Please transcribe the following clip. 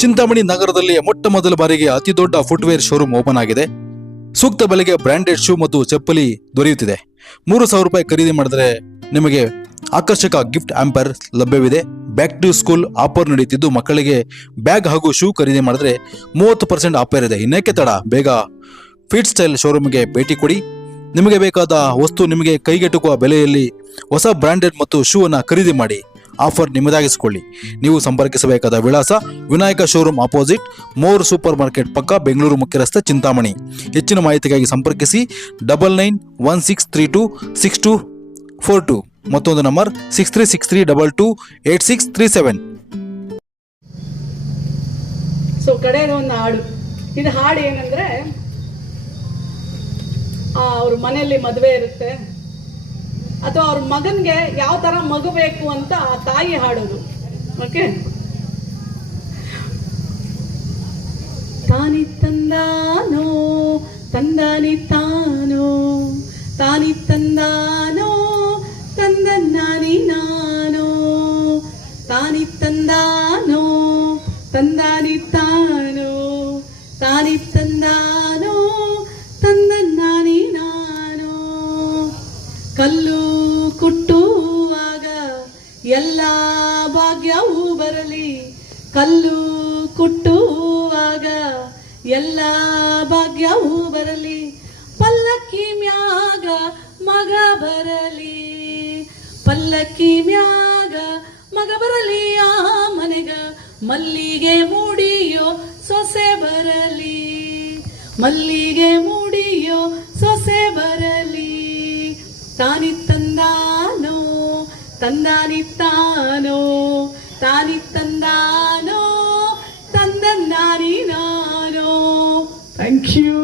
ಚಿಂತಾಮಣಿ ನಗರದಲ್ಲಿ ಮೊಟ್ಟ ಮೊದಲ ಬಾರಿಗೆ ಅತಿ ದೊಡ್ಡ ಫುಟ್ವೇರ್ ಶೋರೂಮ್ ಓಪನ್ ಆಗಿದೆ. ಸೂಕ್ತ ಬೆಲೆಗೆ ಬ್ರಾಂಡೆಡ್ ಶೂ ಮತ್ತು ಚಪ್ಪಲಿ ದೊರೆಯುತ್ತಿದೆ. ಮೂರು ಸಾವಿರ ರೂಪಾಯಿ ಖರೀದಿ ಮಾಡಿದರೆ ನಿಮಗೆ ಆಕರ್ಷಕ ಗಿಫ್ಟ್ ಆಂಪರ್ ಲಭ್ಯವಿದೆ. ಬ್ಯಾಕ್ ಟು ಸ್ಕೂಲ್ ಆಫರ್ ನಡೀತಿದ್ದು ಮಕ್ಕಳಿಗೆ ಬ್ಯಾಗ್ ಹಾಗೂ ಶೂ ಖರೀದಿ ಮಾಡಿದ್ರೆ ಮೂವತ್ತು ಪರ್ಸೆಂಟ್ ಆಫರ್ ಇದೆ ಇನ್ನೇಕೆ ತಡ? ಬೇಗ ಫಿಟ್ ಸ್ಟೈಲ್ ಶೋರೂಮ್ಗೆ ಭೇಟಿ ಕೊಡಿ. ನಿಮಗೆ ಬೇಕಾದ ವಸ್ತು ನಿಮಗೆ ಕೈಗೆಟುಕುವ ಬೆಲೆಯಲ್ಲಿ ಹೊಸ ಬ್ರಾಂಡೆಡ್ ಮತ್ತು ಶೂ ಅನ್ನ ಖರೀದಿ ಮಾಡಿ. ಆಫರ್ ನಿಮ್ಮದಾಗಿಸಿಕೊಳ್ಳಿ. ನೀವು ಸಂಪರ್ಕಿಸಬೇಕಾದ ವಿಳಾಸ Vinayaka showroom opposite More super market ಪಕ್ಕ ಬೆಂಗಳೂರು ಮುಖ್ಯ ರಸ್ತೆ ಚಿಂತಾಮಣಿ. ಹೆಚ್ಚಿನ ಮಾಹಿತಿಗಾಗಿ ಸಂಪರ್ಕಿಸಿ double nine one six three two six two four two ಮತ್ತೊಂದು number six three six three double two eight six three seven so ಕಡೆಯದು ಒಂದು ಹಾಡು. ಇದು ಹಾಡು ಏನಂದ್ರೆ ಅವ್ರ ಮನೆಯಲ್ಲಿ ಮದುವೆ ಇರುತ್ತೆ. ಅಥವಾ ಅವ್ರ ಮಗನ್ಗೆ ಯಾವ ತರ ಮಗು ಬೇಕು ಅಂತ ಆ ತಾಯಿ ಹಾಡೋದು. ಓಕೆ ತಾನಿ ತಂದಾನೋ, ತಂದಾನಿ ತಾನೋ, ತಾನಿ ತಂದಾನೋ, ತಂದನ್ನಾನಿ ನಾನೋ, ತಾನಿ ತಂದಾನೋ, ತಂದಾನಿ ತಾನೋ, ತಾನಿ ತಂದಾನೋ, ತಂದನ್ನಾನಿ ನಾನೋ. ಕಲ್ಲು ಕುಟ್ಟುವಾಗ ಎಲ್ಲ ಭಾಗ್ಯವೂ ಬರಲಿ. ಕಲ್ಲು ಕುಟ್ಟುವಾಗ ಎಲ್ಲ ಭಾಗ್ಯವೂ ಬರಲಿ. ಪಲ್ಲಕ್ಕಿ ಮ್ಯಾಗ ಮಗ ಬರಲಿ. ಪಲ್ಲಕ್ಕಿ ಮ್ಯಾಗ ಮಗ ಬರಲಿ. ಆ ಮನೆಗ ಮಲ್ಲಿಗೆ ಮೂಡಿಯೋ ಸೊಸೆ ಬರಲಿ. ಮಲ್ಲಿಗೆ ಮೂಡಿಯೋ ಸೊಸೆ ಬರಲಿ. ತಾನಿ ತಂದಾನಿ ತಾನೋ ತಾನಿ ತಂದಾನೋ ತಂದನ್ನಾನಿ ನಾನೋ ಥ್ಯಾಂಕ್ ಯು